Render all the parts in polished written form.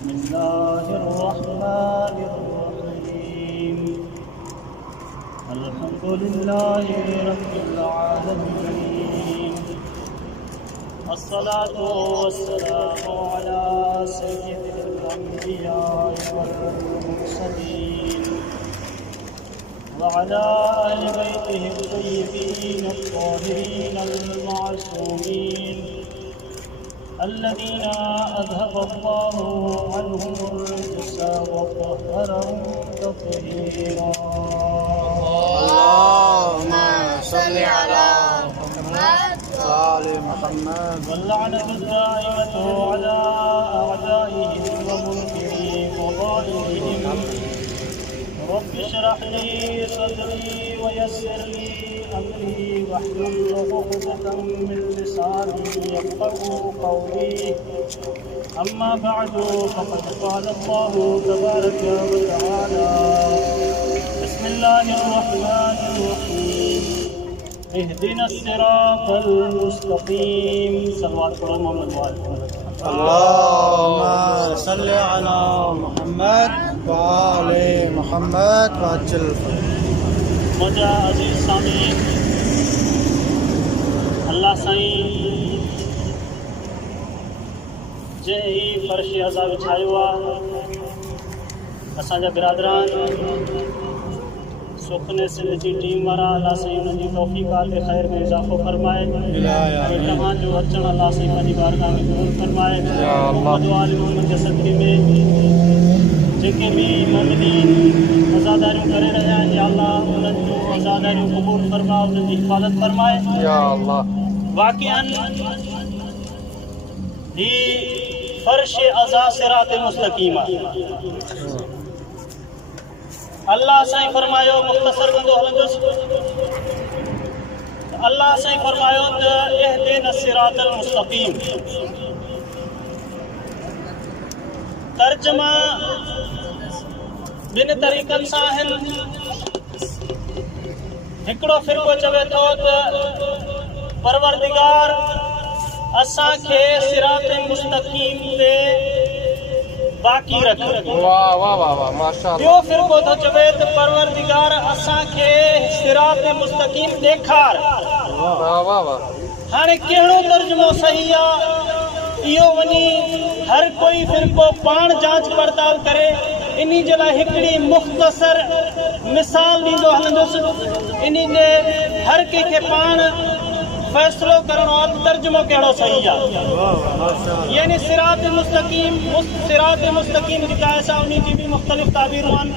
बिस्मिल्लाहिर्रहमानिर्रहीम अल्हम्दुलिल्लाहि रब्बिल आलमीन अस्सलातु वस्सलामु अला सय्यिदिल अंबिया वल मुरसलीन व अला आलि बैतिहि अत-तय्यिबीन अत-ताहिरीन अल-मासूमीन الذين أذهب الله عنهم الرجس وطهرهم تطهيرا اللهم صل على محمد وآل محمد واللعنة الدائمة على أعدائهم ومنكرهم وضالهم رب اشرح لي صدري ويسر لي أمري واحلل عقدة من لساني يفقهوا قولي أما بعد فقد قال الله تبارك وتعالى بسم الله الرحمن الرحيم اهدنا الصراط المستقيم صلوات محمد اللهم صل على محمد وآل محمد وعجل मुंहिंजा अज़ीज़ सामीन अल्लाह साईं जंहिं ही फ़र्श अज़ा विछायो आहे असांजा बिरादरान सुखने सिंध जी टीम वारा अल्लाह साईं उन्हनि जी तौफ़ीक़ात ते ख़ैर में इज़ाफ़ो फरमाए तव्हां जो अचणु अल्लाह साईं पंहिंजी बारगाह में क़बूल फरमाए मोहम्मद आल मोहम्मद जे सदक़े में जेके भी मोमिनीन अज़ादारियूं करे रहिया आहिनि या अल्लाह उन्हनि जूं अज़ादारियूं क़बूल फरमा उन्हनि जी हिफ़ाज़त फरमाए या अल्लाह वाक़िअन ही फ़र्श अज़ा सिरात मुस्तक़ीम आहे अल्लाह साईं फरमायो मुख़्तसर कंदो हलंदुसि अल्लाह साईं फरमायो त इहदिना सिरातल मुस्तक़ीम तर्जुमा ॿिनि तरीक़नि सां आहिनि हिकिड़ो फ़िरक़ो चवे थो त परवरदिगार असांखे सिरात मुस्तक़ीम ते बाक़ी रख वाह वाह वाह वाह माशाअल्लाह ॿियो फ़िरक़ो थो चवे त परवरदिगार असांखे सिरात मुस्तक़ीम ॾेखार वाह वाह वाह हाणे कहिड़ो तर्जुमो सही आहे इहो वञी हर कोई फ़िरक़ो पाण जांच पड़ताल करे इन जे लाइ हिकिड़ी मुख़्तसर मिसाल ॾींदो हलंदुसि इन जे हर कंहिंखे पाण फ़ैसिलो करणो आहे तर्जुमो कहिड़ो सही आहे यानी सिरात मुस्तक़ीम जेका आहे सा उन जी बि मुख़्तलिफ़ ताबीरूं आहिनि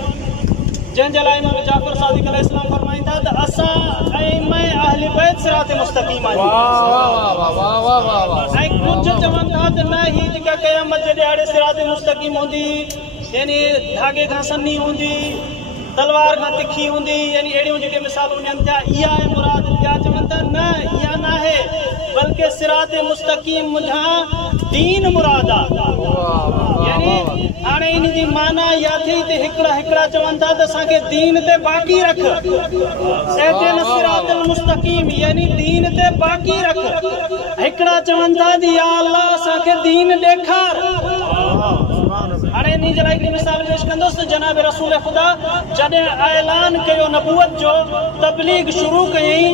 जंहिंजे लाइ इमाम जाफ़र सादिक़ अलैहिस्सलाम फरमाईंदा त असां अइम्मा अहले बैत सिरात मुस्तक़ीम आहियूं ऐं कुझु चवनि था त न ही जेका क़यामत जे ॾियारे सिरात मुस्तक़ीम हूंदी यानी धागे खां सन्ही हूंदी तलवार खां तिखी हूंदी यानी अहिड़ियूं जेके मिसालूं ॾियनि था इहा आहे मुराद ॿिया चवनि था न इहा न आहे बल्कि सिरात मुस्तक़ीम मुंहिंजा दीन मुराद आहे यानी हाणे इन जी माना इहा थी त हिकिड़ा चवनि था त असांखे दीन ते बाक़ी रख इहदिना सिरातल मुस्तक़ीम यानी दीन ते बाक़ी रख हिकिड़ा चवनि था त या अल्लाह असांखे दीन ॾेखार हाणे इन जे लाइ हिकिड़ी मिसाल पेश कंदुसि जनाब रसूल ख़ुदा जॾहिं ऐलान कयो नबूअत जो तबलीग शुरू कयईं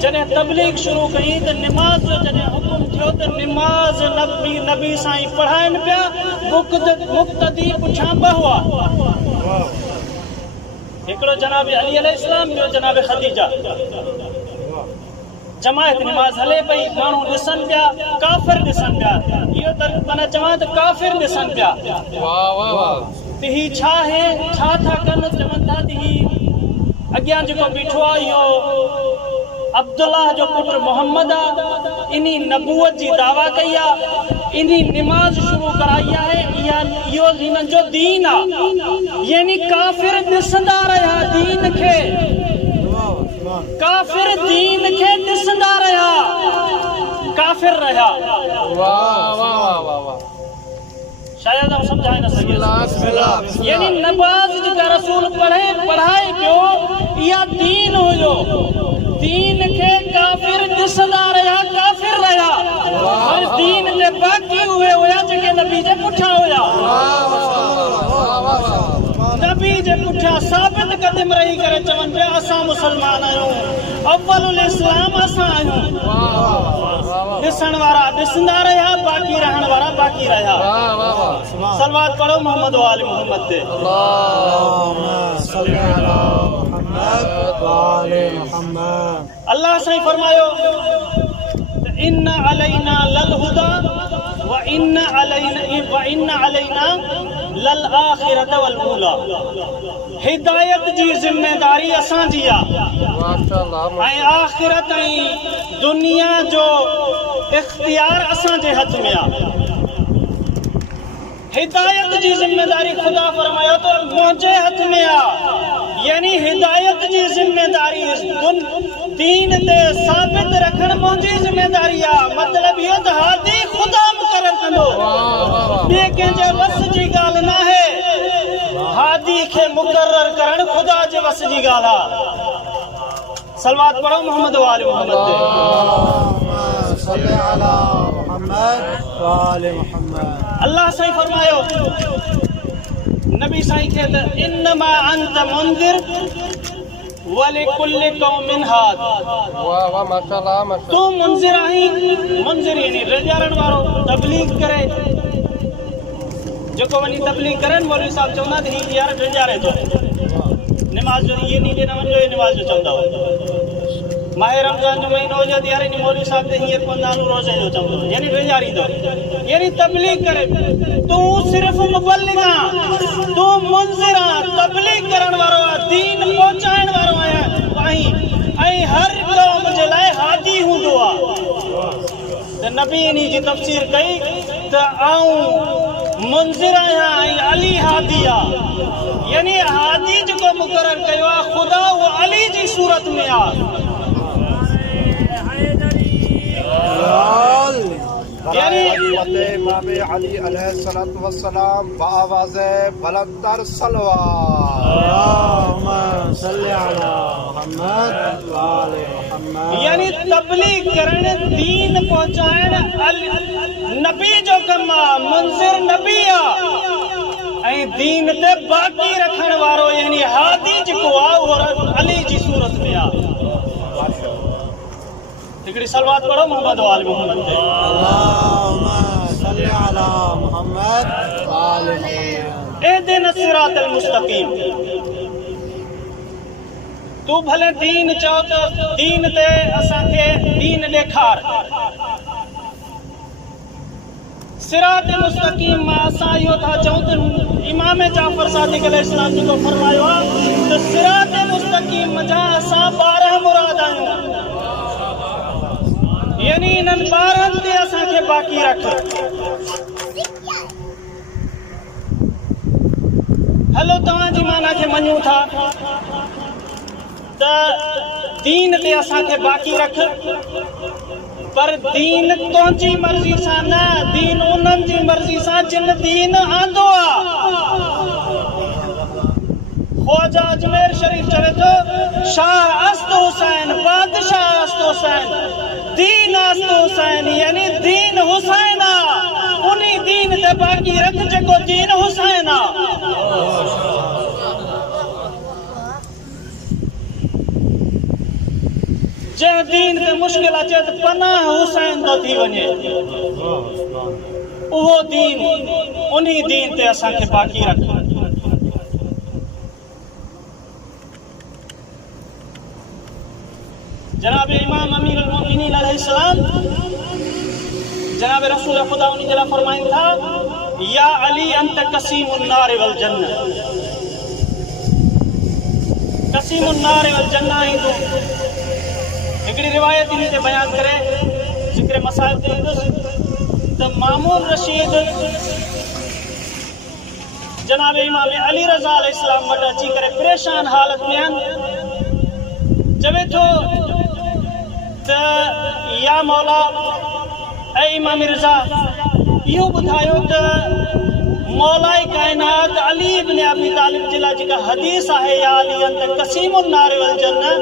जॾहिं तबलीग शुरू कयईं त निमाज़ जो जॾहिं हुकुम थियो त निमाज़ नबी साईं पढ़ाइनि पिया मुक़्तदी पुछां ॿ हुआ हिकिड़ो जनाब अली अलैहिस्सलाम ॿियो जनाब ख़दीजा जमायत निमाज़ हले पई माण्हू ॾिसनि पिया काफ़िर ॾिसनि पिया इहो त माना चवां त काफ़िर ॾिसनि पिया वाह वाह वाह त ही छा आहे छा था कनि चवनि था त ही अॻियां जेको बीठो आहे इहो अब्दुल्लाह जो पुटु मोहम्मद आहे इन नबूअत जी दावा कई आहे इन निमाज़ शुरू कराई आहे इहो हिननि जो दीन आहे यानी काफ़िर ॾिसंदा रहिया दीन खे काफ़िर दीन खे ॾिसंदा रहिया काफ़िर रहिया वाह वाह वाह वाह शायद हम समझाए न सके यानी नमाज जेका रसूल पढ़ाए पियो इहा दीन हुयो दीन खे काफ़िर ॾिसंदा रहिया काफ़िर रहिया हर दीन ते बाक़ी हुए हुया जेके नबी जे पुठियां हुया नबी जे पुठियां साबित क़दम रही करे चवन पे असां मुसलमान आहियूं, अव्वलुल इस्लाम असां आहियूं। ॾिसण वारा ॾिसंदा रहिया, बाक़ी रहण वारा बाक़ी रहिया। सलवात पढ़ो मोहम्मद व आले मोहम्मद ते। अल्लाह साईं फरमायो इन्न अलैना लल हुदा व इन्न अलैना लल आखिरत वल ऊला। हिदायत जी जिम्मेदारी असां जी आ, ऐं आखिरत ऐं दुनिया जो इख्तियार असां जे हथ में आ। हिदायत जी जिम्मेदारी खुदा फरमायो तो मुझे हथ में आ, यानी हिदायत जी जिम्मेदारी दीन ते साबित रखण मुझी जिम्मेदारी आ। मतलब ये त हादी खुदा मुकर्रर कंदो, ॿिए कंहिंजे वस जी ॻाल्हि न आहे। हादी खे मुकर्रर करण खुदा जे वस जी ॻाल्हि आ। सलवात पढ़ो मोहम्मद व आले मोहम्मद ते। अल्लाह साईं फरमायो नबी साईं खे त इन्नमा अंत मुंदिर वलिकुल्लि कौमिन हाद। तू मुंज़िर आहीं, मुंज़िर यानी रजारण वारो, तबलीग करे। जेको वञी तबलीग करनि मौलवी साहब चवंदा त हीअ यार रजारे थो। निमाज़ जो इहे नींदे न वञो, इहे निमाज़ जो चवंदा हुआ। माह रमज़ान जो महीनो हुजे त यार इन मौलवी साहब ते हींअर पंदानू रोज़े जो चवंदो, यानी रजारी थो, यानी तबलीग करे। तू सिर्फ़ मुबल्लिग आ, तू मुंज़िर आ, तबलीग करण वारो आ, दीन पहुचाइण वारो आहीं। ऐं हर क़ौम जे लाइ हादी हूंदो आ। त नबी इन जी तफ़सीर कई त आऊं मुंज़िर आहियां ऐं अली हादी आ, यानी हादी जेको मुक़ररु कयो आहे ख़ुदा उहो अली जी सूरत में आ। यानी इमाम अली अलैहिस्सलातु वस्सलाम बाआवाज़ बुलंदतर सल्लल्लाहु यानी तबलीग करण, दीन पहुंचाइण नबी जो कम आ, मुंज़िर नबी आ। ऐं दीन ते बाक़ी रखण वारो यानी हादी जेको आ उहो अली जी सूरत में आ। हिकिड़ी सलवात पढ़ो मोहम्मद व आले मोहम्मद ते। इहदिना सिरातल मुस्तक़ीम। तू भले दीन चओ त दीन ते असांखे दीन ॾेखार। सिरात मुस्तक़ीम मां असां इहो था चऊं त इमाम जाफ़र सादिक़ अलैहिस्सलाम जेको फरमायो आहे त सिरात मुस्तक़ीम जा असां 12 मुराद आहियूं, यानी इन्हनि 12 ते असांखे बाक़ी रख। हलो तव्हांजी माना खे मञूं था त दीन ते असांखे बाक़ी रख, पर दीन तुंहिंजी मर्ज़ी सां न, दीन उन्हनि जी मर्ज़ी सां जिन दीन आंदो आहे। ख्वाजा अजमेर शरीफ़ चवे थो शाह अस्त हुसैन, बादशाह अस्त हुसैन, दीन अस्त हुसैन, यानी दीन हुसैन आ। उन्हीं दीन ते बाक़ी रख जेको दीन हुसैन आ। जंहिं दीन ते मुश्किल अचे त पनाह हुसैन थो थी वञे, उहो दीन उन्हीं दीन ते असांखे बाक़ी रख। जनाब इमाम अमीर अल मोमिनीन अलैहिस्सलाम, जनाब रसूल खुदा उन्हीं जे लाइ फरमाइनि था या अली अंत कसीमुन नार वल जन्नह। कसीमुन नार वल जन्नह ही तू। हिकिड़ी रिवायत इन ते बयान करे ज़िक्र मसाइल ते ईंदुसि त मामून रशीद जनाब इमाम अली रज़ा अलैहिस्सलाम वटि अची करे परेशान हालत में आहिनि। चवे थो त या मौला ऐं इमाम रज़ा इहो ॿुधायो त मौलाए काइनात अली इब्न अबी तालिब जे लाइ जेका हदीस आहे या अली अंत कसीमुन नार वल जन्नह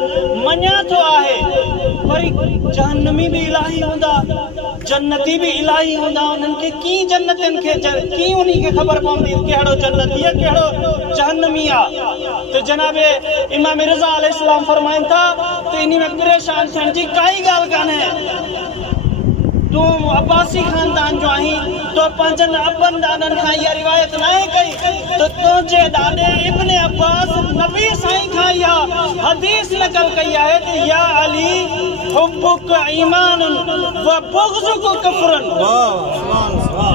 मञा थो आहे, वरी जहन्नमी भी इलाही हूंदा, जन्नती भी इलाही हूंदा। उन्हनि खे कीअं जन्नतियुनि खे कीअं उन्ही खे ख़बर पवंदी कहिड़ो जन्नती आहे कहिड़ो जहन्नमी आहे। त जनाबे इमाम रिज़ा अलैहिस्सलाम फरमाइनि था त इन में परेशान थियण जी काई ॻाल्हि कान्हे। तूं अब्बासी ख़ानदान जो आहीं, तो पंहिंजनि अबनि ॾाॾनि खां इहा रिवायत न आहे कई त तुंहिंजे ॾाॾे इब्न अब्बास नबी साईं खां इहा हदीस नक़ल कई आहे त या अली हुब्बुक ईमानुन व बुग़्ज़ुक कुफ़्रुन।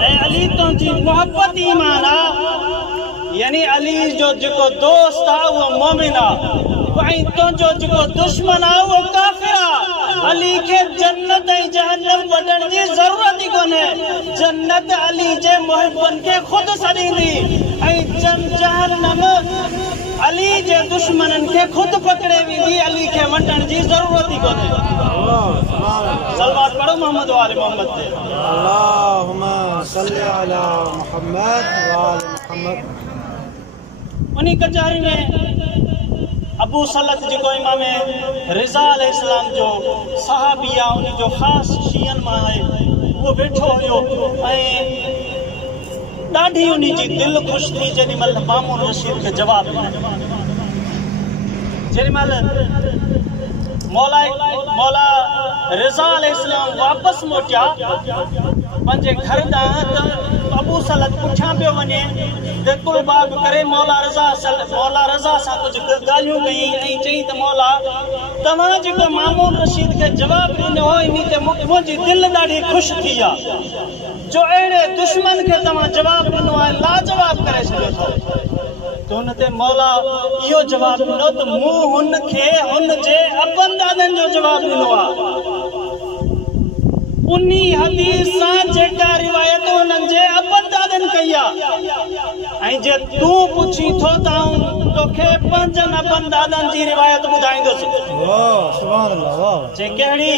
ऐं अली तुंहिंजी मोहब्बत ईमान आहे, यानी अली जो जेको दोस्त आहे उहो मोमिन आहे, ऐं तुंहिंजो जेको दुश्मन आहे उहो काफ़िर आहे। अली खे जन्नत ऐं जहन्नम वॾण जी ज़रूरत ई कोन्हे। जन्नत अली जे मुहिबनि खे ख़ुदि सॾींदी ऐं जहन्नम अली जे दुश्मननि खे ख़ुदि पकड़े वेंदी। अली खे वटण जी ज़रूरत ई कोन्हे। सलवात पढ़ो मोहम्मद वाले मोहम्मद ते। अल्लाहुम्मा सल्ली अला मुहम्मद व आले मुहम्मद। उन्ही कचहरी में अबू सलत जेको इमाम रिज़ा अलैहिस्सलाम जो सहाबी आहे, उन जो ख़ासि शीयन मां आहे, उहो वेठो हुयो ऐं ॾाढी उन जी दिलि ख़ुशि थी जेॾी महिल मामून रशीद खे जवाबु ॾिनो। जेॾी महिल मौला रिज़ा अलैहिस्सलाम वापसि मोटिया पंहिंजे घर ॾांहुं त अबू सलत पुठियां पियो वञे त कुलबाग करे मौला रज़ा सां कुझु ॻाल्हियूं कई ऐं चई त मौला तव्हां जेको मामून रशीद खे जवाबु ॾिनो हो इन ते मुंहिंजी दिलि ॾाढी ख़ुशि थी आहे जो अहिड़े दुश्मन खे तव्हां जवाबु ॾिनो आहे, लाजवाब करे छॾियो अथव। त हुन ते मौला इहो जवाबु ॾिनो त मूं हुन खे हुन जे अबनि ॾाॾनि जो जवाबु ॾिनो आहे। उन्ही हदीस सां जेका रिवायत हुननि जे अबनि ॾाॾनि कई आहे ऐं जे तूं पुछी थो त तोखे पंजनि अबनि ॾाॾनि जी रिवायत ॿुधाईंदुसि। जे कहिड़ी?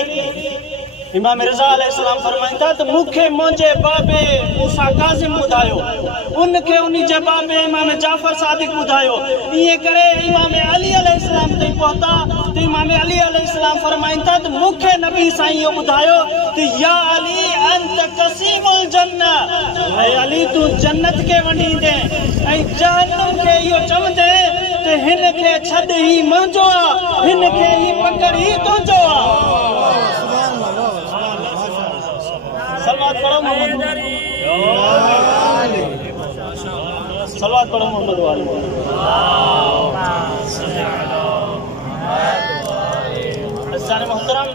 इमाम रिज़ा अलैहिस्सलाम फरमाइनि था त मूंखे मुंहिंजे बाबे मूसा काज़िम ॿुधायो, उनखे उन जे बाबे इमाम जाफ़र सादिक ॿुधायो। ईअं करे इमाम अली अलैहिस्सलाम ताईं पहुता त इमाम अली अलैहिस्सलाम फरमाइनि था त मूंखे नबी साईं इहो ॿुधायो त या अली अंत क़सीमुल जन्नत, ऐं अली तूं जन्नत खे वंडींदे ऐं जहन्नम खे इहो चवंदे त हिन खे छॾ ही मुंहिंजो आहे, हिन खे ही पकड़ ही तुंहिंजो आहे। सलवात पढ़ो मोहम्मद, सलवात पढ़ो मोहम्मद वाले। अज़ीज़ान मोहतरम,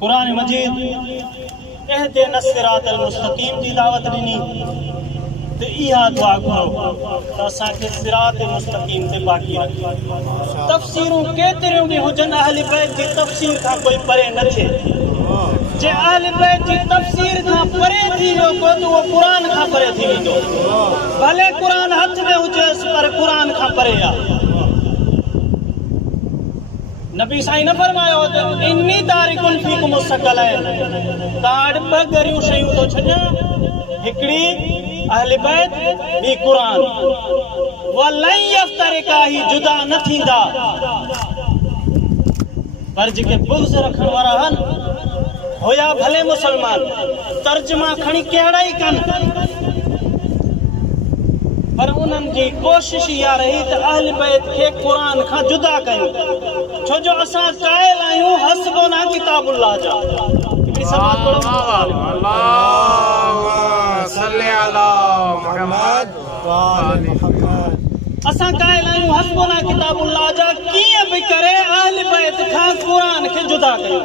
कुरान मजीद इहदिना सिरातल मुस्तकीम जी दावत ॾिनी त इहा दुआ करो त असांखे सिरात मुस्तकीम ते बाक़ी रखे। तफ़सीरूं केतिरियूं बि हुजनि, अहल बैत जी तफ़सीर खां कोई परे न थिए। जे अहल बैत जी तफ़सीर खां परे थी वियो को त उहो क़ुरान खां परे थी वेंदो। भले क़ुरान हथ में हुजेसि पर क़ुरान खां परे आहे। नबी साईं न फरमायो त इन्नी तारिकुन फीकुम मुस्तक़लैन, ताड़ ॿ गरियूं शयूं थो छॾियां, हिकिड़ी अहल बैत ॿी क़ुरान। वलन यफ्तरिका ही जुदा न थींदा। पर जेके बुग़्ज़ रखण वारा आहिनि हुया भले मुसलमान, तर्जुमा खणी कहिड़ा ई कनि, पर उन्हनि जी कोशिश इहा रही त अहल बैत खे क़ुरान खां जुदा कयूं, छो जो असां क़ाइल आहियूं हस्बुना किताबुल्लाह जा। असां क़ाइल आहियूं हस्बुना किताबुल्लाह जा, कीअं बि करे अहल बैत खां क़ुरान खे जुदा कयूं।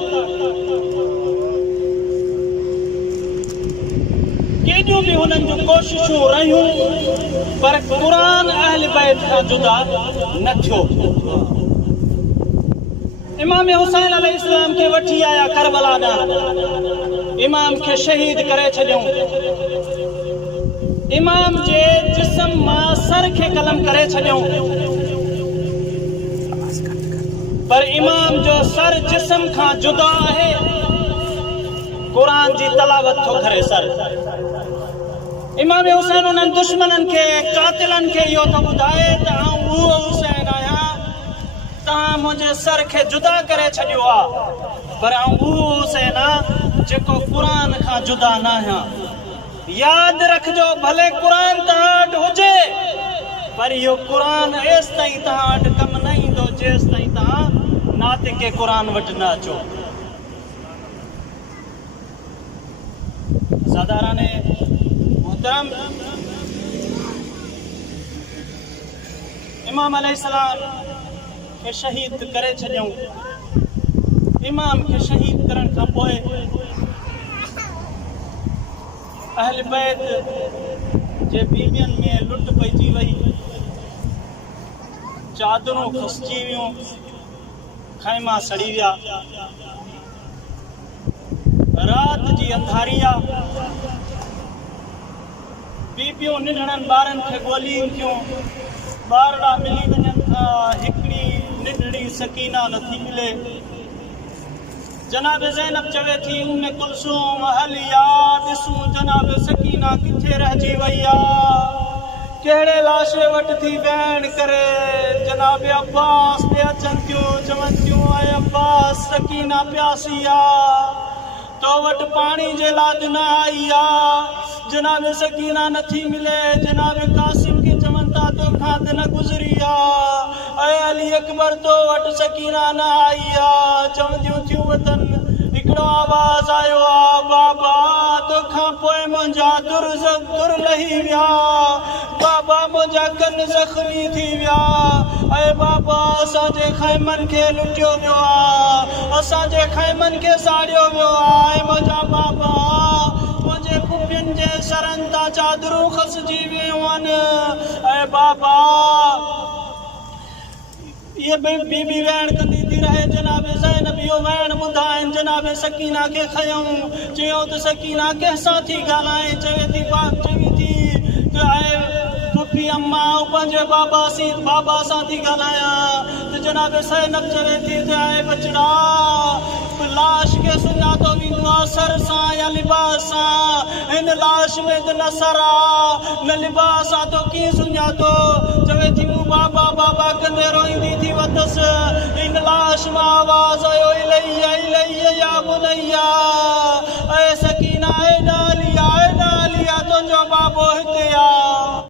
केॾियूं बि हुननि जूं कोशिशूं रहियूं पर क़ुरान अहल बैत खां जुदा न थियो। इमाम हुसैन अलैहिस्सलाम खे वठी आया करबला ॾांहुं, इमाम खे शहीद करे छॾियऊं। इमाम जे जिस्म मां सर खे कलम करे छॾियऊं, पर इमाम जो सर जिस्म खां जुदा आहे। क़ुरान जी तलावत थो करे सर। इमाम हुसैन उन्हनि दुश्मननि खे, कातिलनि खे इहो थो ॿुधाए त आउं उहो हुसैन आहियां तव्हां मुंहिंजे सर खे जुदा करे छॾियो आहे, पर उहो से न जेको क़ुर खां जुदा न आहियां। यादि रखिजो, भले क़ुर तव्हां वटि हुजे, पर इहो क़ुर एसि ताईं तव्हां वटि कमु न ईंदो जेसि ताईं तव्हां नातिक़ क़ुर वटि न अचो। साधारण मोहतरम, इमाम अलैहिस्सलाम खे शहीद करे छॾियऊं। इमाम खे शहीद करण खां पोइ अहल बैत जे बीवियुनि में लुट पइजी वई, चादरूं खसिजी वियूं, खैमा सड़ी विया। रात जी अंधारी आहे, बीबियूं निढड़नि ॿारनि खे ॻोल्हियूं थियूं, ॿारड़ा मिली वञनि था, हिकिड़ी निढड़ी सकीना नथी मिले। जनाब ज़ैनब चवे थी, उम्मे कुलसूम हल याद ॾिसूं जनाब सकीना किथे रहिजी वई आहे, कहिड़े लाशे वटि थी वहण करे। जनाब अब्बास पे अचनि थियूं, चवनि थियूं, ऐं अब्बास सकीना प्यासी आहे, तो वटि पाणी जे लाद न आई आहे, जनाब सकीना नथी मिले। जनाब कासिम खे चवनि था, तोखां त न गुज़री आहे, ऐं अली अकबर तो वटि सकीना न आई आहे। चवंदियूं थियूं वतन, हिकिड़ो आवाज़ आयो आहे, बाबा तोखां पोइ मुंहिंजा दुर लही विया, बाबा मुंहिंजा कन ज़ख़्मी थी विया, ऐं बाबा असांजे खैमनि खे लुटियो वियो आहे, असांजे खैमनि खे साड़ियो वियो आहे। मुंहिंजा बाबा मुंहिंजे पुफियुनि जे सरनि तां चादरूं खसिजी वियूं आहिनि, ऐं बाबा ये बीबी वहण कंदी थी रहे। जनाब ज़ैनब इहो वहण ॿुधाइनि, जनाब सकीना खे खयूं, चयूं त सकीना कंहिंसां थी ॻाल्हाए। चवे थी पुफी अम्मा पंहिंजे बाबा सां थी ॻाल्हायां। त जनाब ज़ैनब चवे थी त बचड़ा, लाश खे सुञातो वेंदो आहे सर सां या लिबास सां, हिन लाश में त न सर आहे न लिबास आहे, तो कीअं सुञातो? चवे थी मूं बाबा बाबा कंदे रोईंदी थी वतसि, हिन लाश मां आवाज़ आयो, इलैया इलैया या बुनैया,